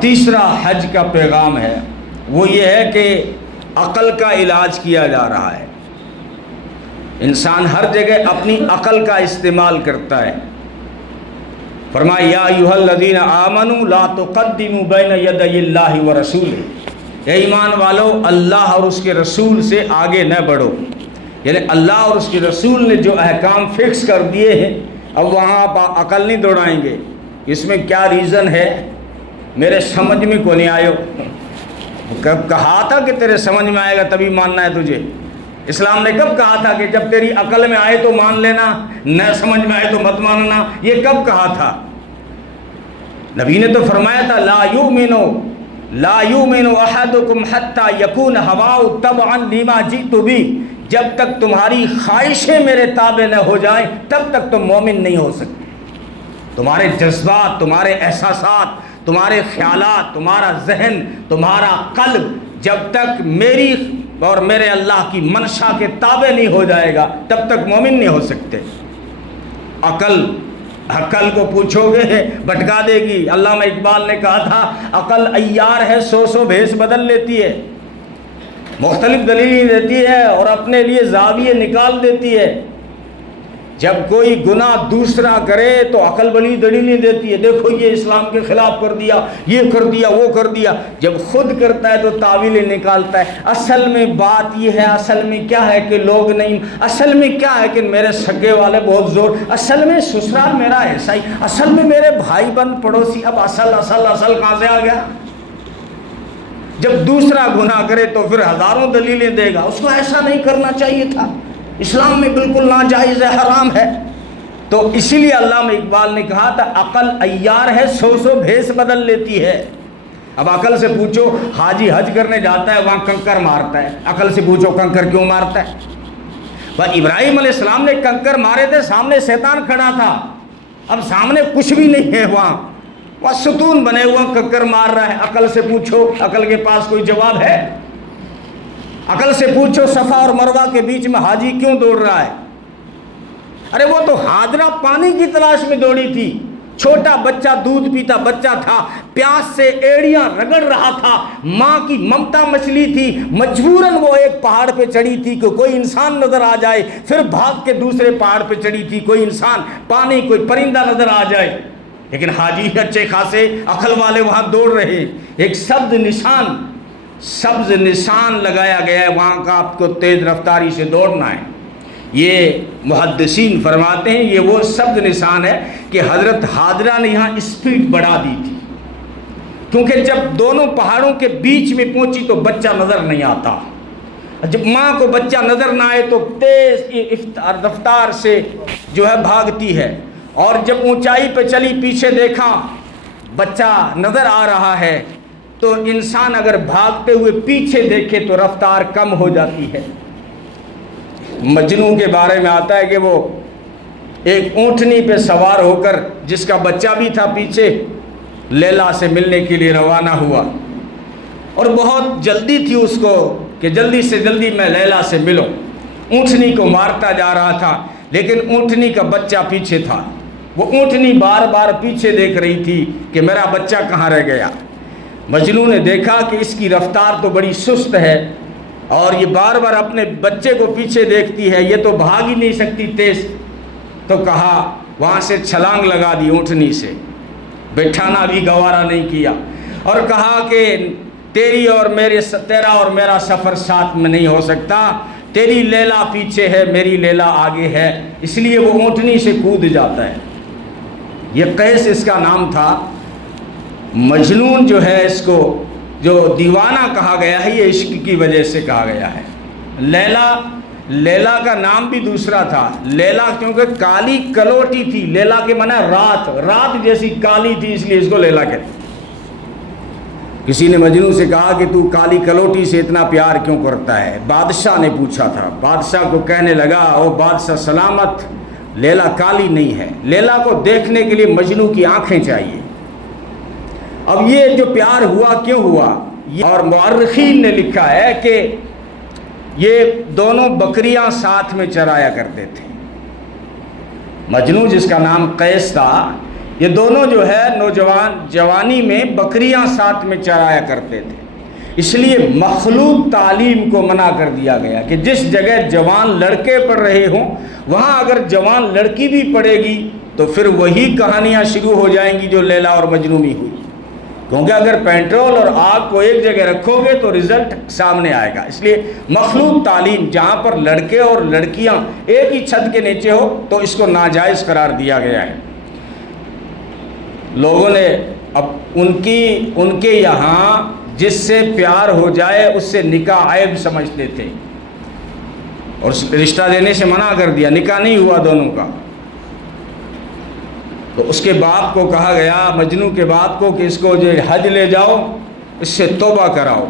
تیسرا حج کا پیغام ہے وہ یہ ہے کہ عقل کا علاج کیا جا رہا ہے۔ انسان ہر جگہ اپنی عقل کا استعمال کرتا ہے۔ فرمایا یا ایھا الذین آمنوا لا تقدموا بین یدی اللہ ورسولہ، اے ایمان والو اللہ اور اس کے رسول سے آگے نہ بڑھو، یعنی اللہ اور اس کے رسول نے جو احکام فکس کر دیے ہیں اب وہاں آپ عقل نہیں دوڑائیں گے، اس میں کیا ریزن ہے میرے سمجھ میں کو نہیں آئے۔ کب کہا تھا کہ تیرے سمجھ میں آئے گا تبھی ماننا ہے تجھے؟ اسلام نے کب کہا تھا کہ جب تیری عقل میں آئے تو مان لینا، نہ سمجھ میں آئے تو مت ماننا؟ یہ کب کہا تھا؟ نبی نے تو فرمایا تھا لا یؤمن احدکم حتی یکون ہواہ تبعا لما جئت بہ، جب تک تمہاری خواہشیں میرے تابع نہ ہو جائیں تب تک تم مومن نہیں ہو سکتے۔ تمہارے جذبات، تمہارے احساسات، تمہارے خیالات، تمہارا ذہن، تمہارا قلب جب تک میری اور میرے اللہ کی منشا کے تابع نہیں ہو جائے گا تب تک مومن نہیں ہو سکتے۔ عقل کو پوچھو گے بھٹکا دے گی۔ علامہ اقبال نے کہا تھا عقل عیار ہے، سو بھیس بدل لیتی ہے، مختلف دلیلیں دیتی ہے اور اپنے لیے زاویے نکال دیتی ہے۔ جب کوئی گناہ دوسرا کرے تو عقل بڑی دلیلیں دیتی ہے، دیکھو یہ اسلام کے خلاف کر دیا، یہ کر دیا، وہ کر دیا۔ جب خود کرتا ہے تو تعویلیں نکالتا ہے۔ اصل میں بات یہ ہے، اصل میں کیا ہے کہ لوگ نہیں، اصل میں کیا ہے کہ میرے سگے والے بہت زور، اصل میں سسرال میرا ایسا ہی، اصل میں میرے بھائی بند پڑوسی۔ اب اصل کہاں سے آ گیا؟ جب دوسرا گناہ کرے تو پھر ہزاروں دلیلیں دے گا، اس کو ایسا نہیں کرنا چاہیے تھا، اسلام میں بالکل ناجائز ہے، حرام ہے۔ تو اسی لیے علامہ اقبال نے کہا تھا عقل عیار ہے، سو بھیس بدل لیتی ہے۔ اب عقل سے پوچھو، حاجی حج کرنے جاتا ہے وہاں کنکر مارتا ہے، عقل سے پوچھو کنکر کیوں مارتا ہے؟ ابراہیم علیہ السلام نے کنکر مارے تھے، سامنے شیطان کھڑا تھا، اب سامنے کچھ بھی نہیں ہے، وہاں ستون بنے ہوا کنکر مار رہا ہے۔ عقل سے پوچھو، عقل کے پاس کوئی جواب ہے؟ عقل سے پوچھو صفا اور مروہ کے بیچ میں حاجی کیوں دوڑ رہا ہے؟ ارے وہ تو ہاجرہ پانی کی تلاش میں دوڑی تھی، چھوٹا بچہ دودھ پیتا بچہ تھا، پیاس سے ایڑیاں رگڑ رہا تھا، ماں کی ممتا مچلی تھی، مجبوراً وہ ایک پہاڑ پہ چڑھی تھی کہ کوئی انسان نظر آ جائے، پھر بھاگ کے دوسرے پہاڑ پہ چڑھی تھی کوئی انسان، پانی کوئی پرندہ نظر آ جائے۔ لیکن حاجی اچھے خاصے عقل والے وہاں دوڑ رہے، ایک سبز نشان لگایا گیا ہے وہاں کا، آپ کو تیز رفتاری سے دوڑنا ہے۔ یہ محدثین فرماتے ہیں یہ وہ سبز نشان ہے کہ حضرت حاجرہ نے یہاں اسپیڈ بڑھا دی تھی، کیونکہ جب دونوں پہاڑوں کے بیچ میں پہنچی تو بچہ نظر نہیں آتا، جب ماں کو بچہ نظر نہ آئے تو تیز رفتار سے جو ہے بھاگتی ہے، اور جب اونچائی پہ چلی پیچھے دیکھا بچہ نظر آ رہا ہے تو انسان اگر بھاگتے ہوئے پیچھے دیکھے تو رفتار کم ہو جاتی ہے۔ مجنوں کے بارے میں آتا ہے کہ وہ ایک اونٹنی پہ سوار ہو کر، جس کا بچہ بھی تھا پیچھے، لیلا سے ملنے کے لیے روانہ ہوا، اور بہت جلدی تھی اس کو کہ جلدی سے جلدی میں لیلا سے ملوں۔ اونٹنی کو مارتا جا رہا تھا لیکن اونٹنی کا بچہ پیچھے تھا، وہ اونٹنی بار بار پیچھے دیکھ رہی تھی کہ میرا بچہ کہاں رہ گیا۔ مجنوں نے دیکھا کہ اس کی رفتار تو بڑی سست ہے اور یہ بار بار اپنے بچے کو پیچھے دیکھتی ہے، یہ تو بھاگ ہی نہیں سکتی تیز، تو کہا وہاں سے چھلانگ لگا دی اونٹنی سے، بٹھانا بھی گوارا نہیں کیا، اور کہا کہ تیرا اور میرا سفر ساتھ میں نہیں ہو سکتا، تیری لیلا پیچھے ہے میری لیلا آگے ہے، اس لیے وہ اونٹنی سے کود جاتا ہے۔ یہ قیس اس کا نام تھا۔ مجنون جو ہے اس کو جو دیوانہ کہا گیا ہے یہ عشق کی وجہ سے کہا گیا ہے۔ لیلا کا نام بھی دوسرا تھا، لیلا کیونکہ کالی کلوٹی تھی، لیلا کے معنی رات جیسی کالی تھی، اس لیے اس کو لیلا کہتے۔ کسی نے مجنوں سے کہا کہ تو کالی کلوٹی سے اتنا پیار کیوں کرتا ہے؟ بادشاہ نے پوچھا تھا، بادشاہ کو کہنے لگا او بادشاہ سلامت، لیلا کالی نہیں ہے، لیلا کو دیکھنے کے لیے مجنوں کی آنکھیں چاہیے۔ اب یہ جو پیار ہوا کیوں ہوا، اور مورخین نے لکھا ہے کہ یہ دونوں بکریاں ساتھ میں چرایا کرتے تھے۔ مجنوں جس کا نام قیس تھا، یہ دونوں جو ہے جوانی میں بکریاں ساتھ میں چرایا کرتے تھے، اس لیے مخلوط تعلیم کو منع کر دیا گیا کہ جس جگہ جوان لڑکے پڑھ رہے ہوں وہاں اگر جوان لڑکی بھی پڑھے گی تو پھر وہی کہانیاں شروع ہو جائیں گی جو لیلا اور مجنون میں ہوئی، کیونکہ اگر پیٹرول اور آگ کو ایک جگہ رکھو گے تو رزلٹ سامنے آئے گا۔ اس لیے مخلوط تعلیم جہاں پر لڑکے اور لڑکیاں ایک ہی چھت کے نیچے ہو تو اس کو ناجائز قرار دیا گیا ہے۔ لوگوں نے اب ان کے یہاں جس سے پیار ہو جائے اس سے نکاح عیب سمجھتے تھے اور رشتہ دینے سے منع کر دیا، نکاح نہیں ہوا دونوں کا۔ تو اس کے باپ کو کہا گیا، مجنوں کے باپ کو، کہ اس کو جو حج لے جاؤ، اس سے توبہ کراؤ۔